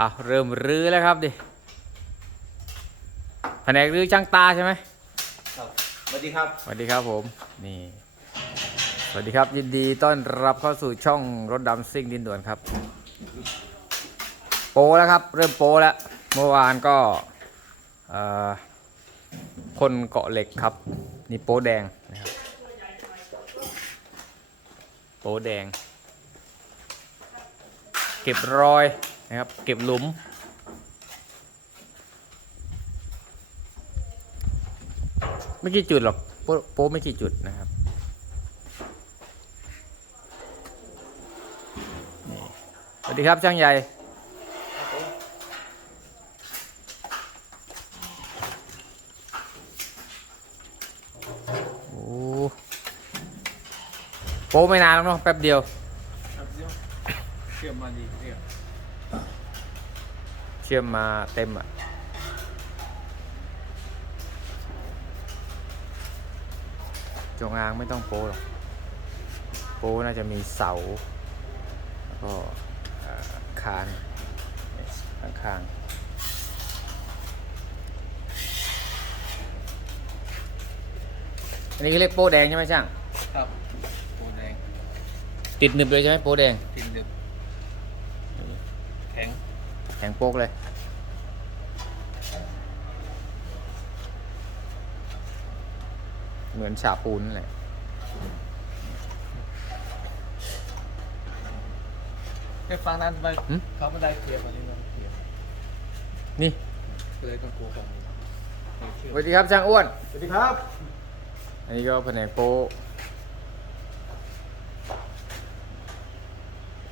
อะเริ่มรื้อแล้วครับดิแผนกรื้อช่างตาใช่ไหมครับสวัสดีครับสวัสดีครับผมนี่สวัสดีครับยินดีต้อนรับเข้าสู่ช่องรถดำซิ่งดินด่วนครับ โปรแล้วครับ เริ่มโปรแล้วเมื่อวานก็เอ่อคนเกาะเหล็กครับ นี่โปรแดงนะครับโปรแดง เก็บรอย นะครับ เก็บหลุม ไม่กี่จุดหรอก โป๊ไม่กี่จุดนะครับสวัสดีครับช่างใหญ่โอ้โป๊ไม่นานแล้วเนาะแป๊บเดียวครับเดียวเชื่อมมาดีเรียบ เชื่อมมาเต็มอะจงอางไม่ต้องโป้หรอกโป้น่าจะมีเสา แล้วก็เอ่อคานข้างข้างๆอันนี้เขาเรียกโป้แดงใช่ไหมช่าง ครับ โปแดง ติดหนึบเลยใช่ไหมโป้แดง ตินดึกแข็งแข็งโป๊กเลย เหมือนฉาบปูนนั่นแหละแค่ฟังนั้นไปหึเขาไม่ได้เคลียร์วันนี้มันเคลียร์นี่ก็เลยต้องกลัวกันไม่เชื่อสวัสดีครับช่างอ้วน สวัสดีครับ อันนี้ก็แผนกโป๊ะ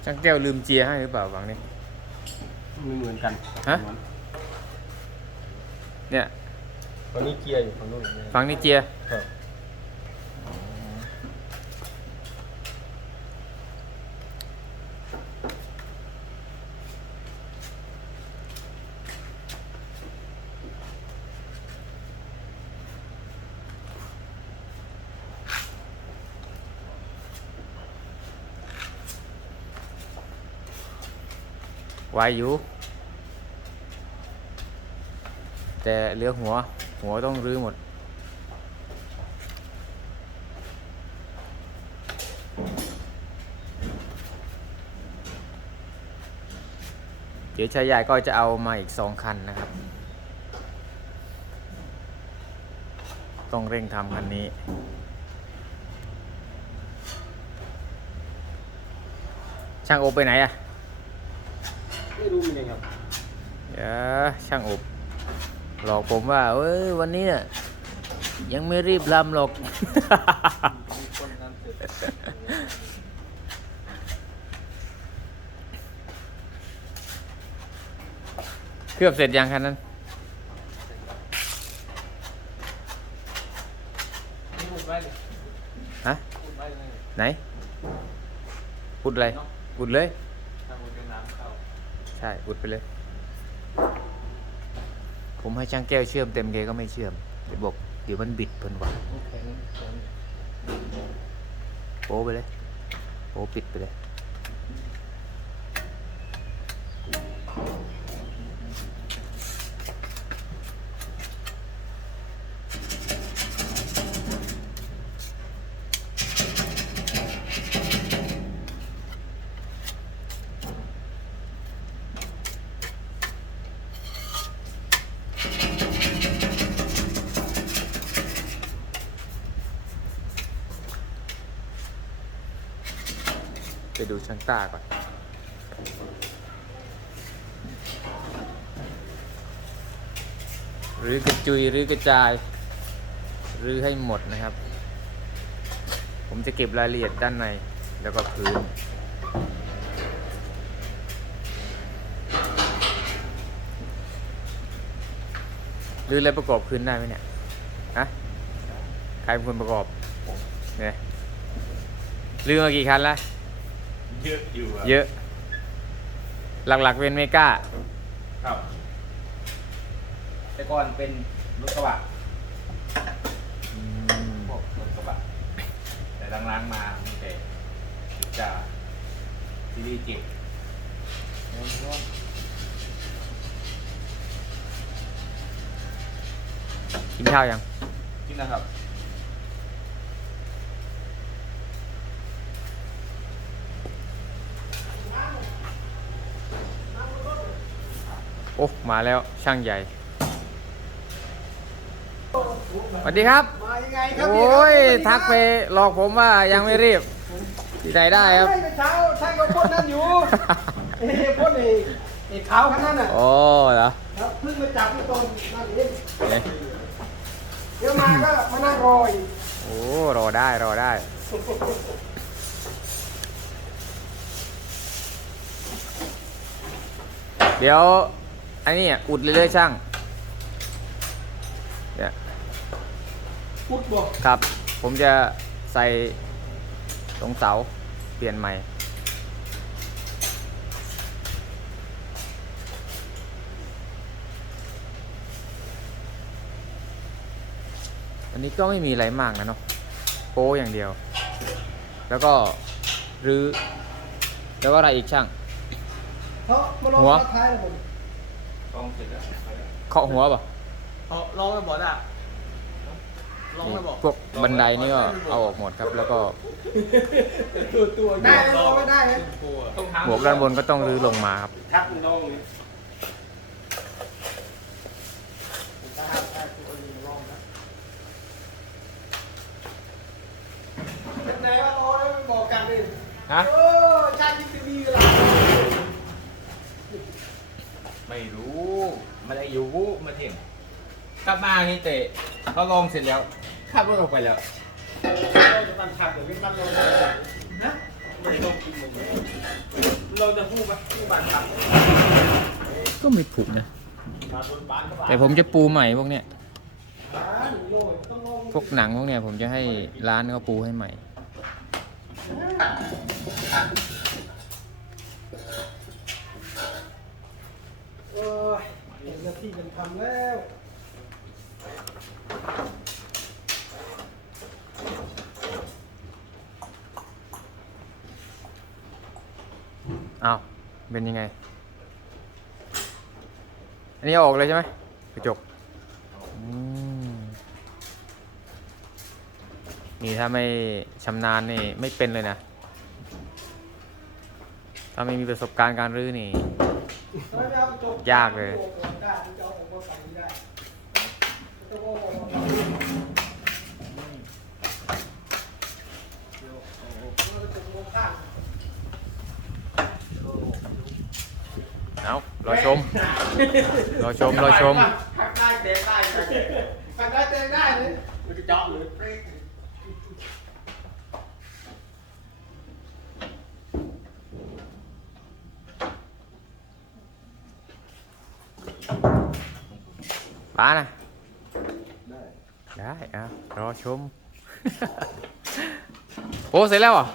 ช่างแก้วลืมเจียร์ให้หรือเปล่าบางนี้ ไม่เหมือนกันฮะ เนี่ยตอนนี้เกียร์อยู่ฝั่งนู้นเลยฟังนี่เจียร์ครับไวอยู่ แต่เหลือหัว หัวต้องรื้อหมด เดี๋ยวชายใหญ่ก็จะเอามาอีกสองคันนะครับ ต้องเร่งทำคันนี้ช่างโอไปไหนอะไม่รู้มันยังครับเดี๋ยวช่างอบ หลอกผมว่าเอ้ยวันนี้เนี่ยยังไม่รีบลำหรอก เคลือบเสร็จยังคันนั้นฮะไหนอุดอะไรอุดเลย ใช่อุดไปเลย ผมให้ช่างแก้วเชื่อมเต็มเกก็ไม่เชื่อมเดี๋ยวบอกเดี๋ยวมันบิดเพิ่นว่าโป้ไปเลยโป้ปิดไปเลย ดูช่างต้าก่อน หรือกระจุยหรือกระจาย หรือให้หมดนะครับ ผมจะเก็บรายละเอียดด้านในแล้วก็พื้นหรืออะไรประกอบพื้นได้ไหมเนี่ยฮะใครเป็นคนประกอบเนี่ยลืมมากี่คันแล้ว เยอะ หลักๆเป็นเมกาครับ แต่ก่อนเป็นรถกระบะพวกรถกระบะแต่หลังๆมามีแต่จิาซีรีส์จิบกินข้าวยัง กินนะครับ โอ้มาแล้วช่างใหญ่สวัสดีครับ มายังไงครับโอ้ยทักไปหลอกผมว่ายังไม่รีบที่ไหนได้ครับไม่เช้าช่างก็พ่นนั่นอยู่เอ้พ่นไอ้ไอ้ขาวข้างนั้นน่ะโอ้เหรอครับเพิ่งมาจับที่ตรงนั่นเองเอ๊ะเดี๋ยวมาก็มานั่งรออีกโอ้รอได้รอได้เดี๋ยว อันนี้อะอุดเรื่อยๆช่างเนี่ยพุดบอกครับ ผมจะใส่ตรงเสาเปลี่ยนใหม่ อันนี้ก็ไม่มีอะไรมากนะเนาะโป้อย่างเดียว แล้วก็รื้อแล้วก็อะไรอีกช่างเขามาลองหัวทักทายเลยผม ต้องเสร็จแล้วเคาะหัวป่ะเขาลองแล้วบอกอะลองแล้วบอกพวกบันไดนี่ก็เอาออกหมดครับ แล้วก็ตัวตัวได้ไหมลองไม่ได้ไหมต้องทำหมวกด้านบนก็ต้องรื้อลงมาครับทักมึงน้องนี่เป็นไงว่าลองแล้วไม่บอกกันดิฮะ โอ้ช่างยิงทีวีเหรอ ไม่รู้ไม่ได้อยู่มาเที่ยงกลับมานี่เตะเขาลองเสร็จแล้วขับรถออกไปแล้วเราจะตันฉากเดี๋ยวไม่ตันเรานะไม่ต้องกินมึงเราจะพูดไหมพูดบานครับก็ไม่ผุนะบานบนบานก็บานแต่ผมจะปูใหม่พวกเนี้ยอ่าหนูโลยต้องลองพวกหนังพวกเนี้ยผมจะให้ร้านเขาปูให้ใหม่ ที่กันทำแล้วอ้าวเป็นยังไง อันนี้เอาออกเลยใช่ไหมกระจกอืมนี่ถ้าไม่ชำนาญนี่ไม่เป็นเลยนะ ถ้าไม่มีประสบการณ์การรื้อนี่ทำไมไม่เอากระจกยากเลย ได้ที่จะเอาของมาใส่ไม่ได้ต้องเอาออกมาเอากระจกมองข้างเอารอชม รอชม รอชมหักได้เตะได้หักได้เตะได้เลยมันจะเจาะหรือ ป้านะได้ได้อะรอชม โอ้เสร็จแล้วเหรอะ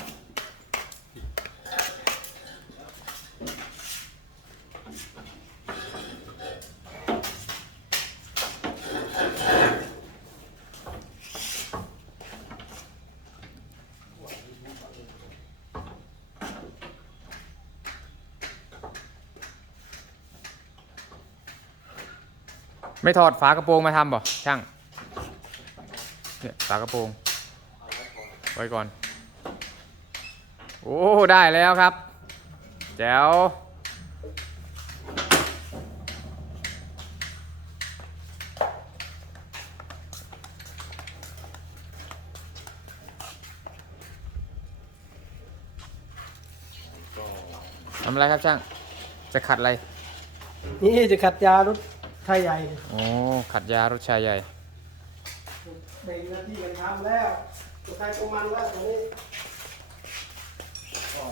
ไม่ถอดฝากระโปรงมาทำบ่ช่างเนี่ยฝากระโปรง ไว้ก่อน โอ้ ได้แล้วครับ แจ๋วทำอะไรครับช่าง จะขัดอะไร นี่จะขัดยารถ ไทยใหญ่โอ้ขัดยารถชายใหญ่แบ่งหน้าที่กันทำแล้วตัวใครตัวมันแล้วตรงนี้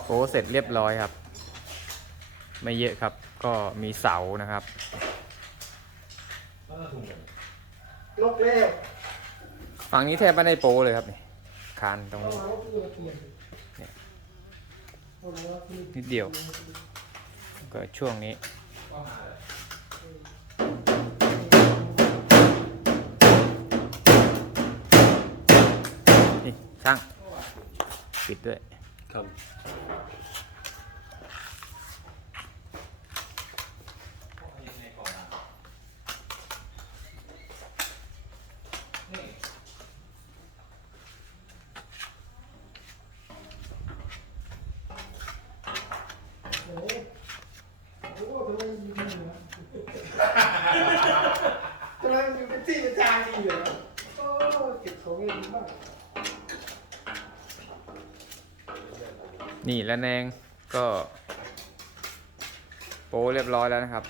โอ้เสร็จเรียบร้อยครับ ไม่เยอะครับ ก็มีเสานะครับนกแล้วฝั่งนี้แทบไม่ได้โปรเลยครับนี่คานตรงต้องนี้มาลบเพื่อเปลี่ยนเนี่ยต้องมาลบเพื่อนิดเดียว ก็ช่วงนี้ ช่าง ปิดด้วยครับ อ ยิ้มให้เหรอ ทำไมมันอยู่เป็นที่เป็นทางดีเหรอโอ้เก็บของเองดีมาก นี่แล้วแนงก็โปะเรียบร้อยแล้วนะครับ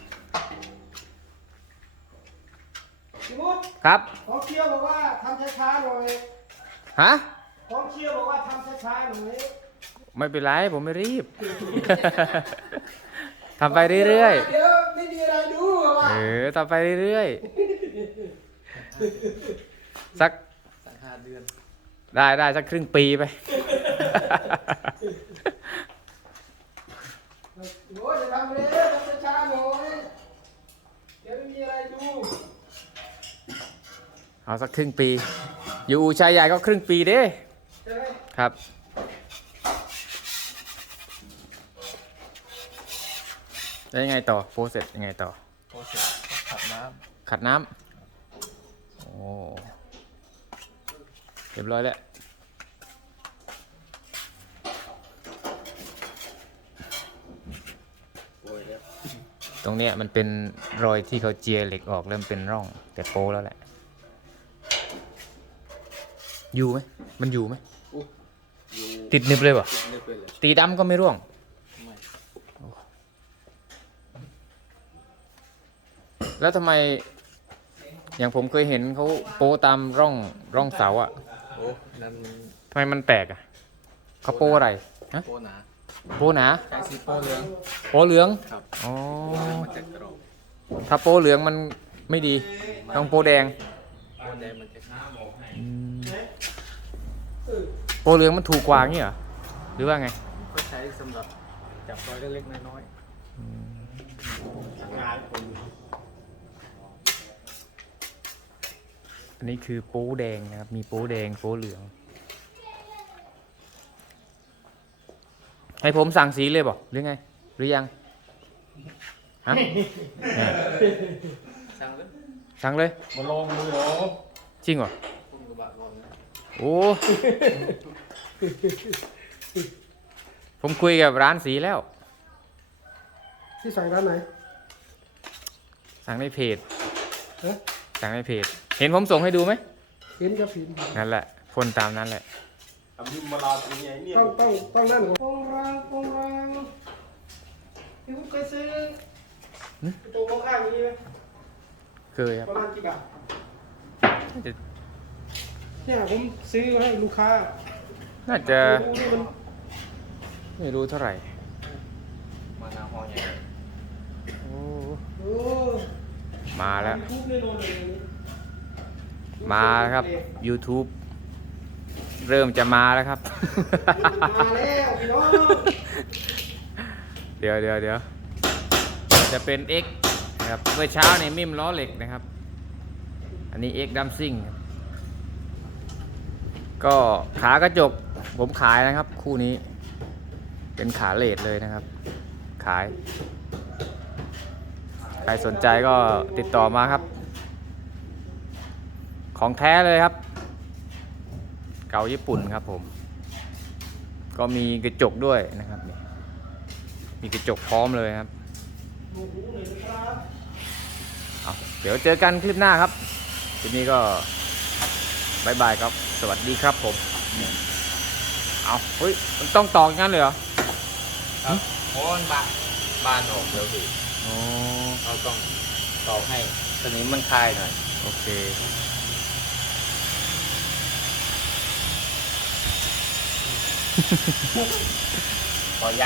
พี่มุดครับของเชียร์บอกว่าทำช้าๆหน่อยฮะของเชียร์บอกว่าทำช้าๆหน่อยไม่เป็นไรผมไม่รีบ ทำไปเรื่อยเดี๋ยวไม่มีอะไรดูเหรอๆวะเออทำไปเรื่อยๆ สักสักห้าเดือน ได้ได้สักครึ่งปีไป โอ้ยจะทำเลยทำช้าๆหน่อยเดี๋ยวไม่มีอะไรดู เอาสักครึ่งปี อยู่อู่ชายใหญ่ก็ครึ่งปีเด้ใช่ไหมครับ แล้วยังไงต่อโพสเสร็จยังไงต่อพอเสร็จก็ขัดน้ขัดน้ำ โอ้ เรียบร้อยแล้วำโอ้ยแล้วตรงเนี้ยมันเป็นรอยที่เขาเจียเหล็กออกเริ่มนเป็นร่อง แต่โป้แล้วแหละ อยู่ไหมมันอยู่ไหมอุ๊ยอยู่ติดหนึบเลยป่ะติดนึกไปเลยตีดำก็ไม่ร่วง ไม่แล้วทำไม อย่างผมเคยเห็นเขาโป้ตามร่องร่องเสาอะโอ้นั่นทำไมมันแปลกอะเขาโป้อะไรฮะโปหนาโป้หนาใช้สีโปเหลือง โป้เหลืองครับ อ๋อมันจะกรอบถ้าโป้เหลืองมันไม่ดีต้องโป้แดงโปแดงมันจะน้ำออกให้เออ โป้เหลืองมันถูกกว่างี้เหรอ หรือว่าไง ก็ใช้สำหรับจับรอยเล็กๆน้อยๆงานผมอันนี้คือโป้แดงนะครับ มีโป้แดงโป้เหลือง ให้ผมสั่งสีเลยบอกหรือไง หรือยังฮะเนี่ยช่างเลย สั่งเลย มาลองมือเหรอจริงเหรอ โอ้ผมคุยกับร้านสีแล้ว ที่สั่งร้านไหนสั่งในเพจเอ๊ะสั่งในเพจ เห็นผมส่งให้ดูไหมเห็นกับผิดนั่นแหละพ่นตามนั้นแหละทำยิ้มมาลาตรงนี้เนี่ยต้อง ต้อง ต้องนั่นก่อนปงรางปงรางพี่วุฒิเคยซื้อหึตัวข้างๆนี้ไหมเคยครับประมาณกี่บาทน่าจะ เนี่ยผมซื้อให้ลูกค้าน่าจะดูนี่มันไม่รู้เท่าไหร่มานาฮอใหญ่โอ้โอ้มาแล้ว ทุบแน่นอนเลยอันนี้มาแล้วครับ YouTube เริ่มจะมาแล้วครับ มาแล้วพี่น้องเดี๋ยวเดี๋ยวเดี๋ยวจะเป็น X นะครับเมื่อเช้าเนี่ยมิมล้อเหล็กนะครับ อันนี้ X ดัมซิ่งครับ ก็ขากระจกผมขายนะครับ คู่นี้ เป็นขาเลดเลยนะครับ ขาย ใครสนใจก็ติดต่อมาครับ ของแท้เลยครับ เกาญี่ปุ่นครับผม ก็มีกระจกด้วยนะครับนี่มีกระจกพร้อมเลยครับเดี๋ยวเจอกันคลิปหน้าครับคลิปนี้ก็บายบายครับ วัสดีครับผม เอาเฮ้ย มันต้องตอกงั้นเลยเหรอ ครับโอนบานบานออกเร็วดิอ๋อ เราต้องตอกให้สนิมมันคลายหน่อย โอเค พอย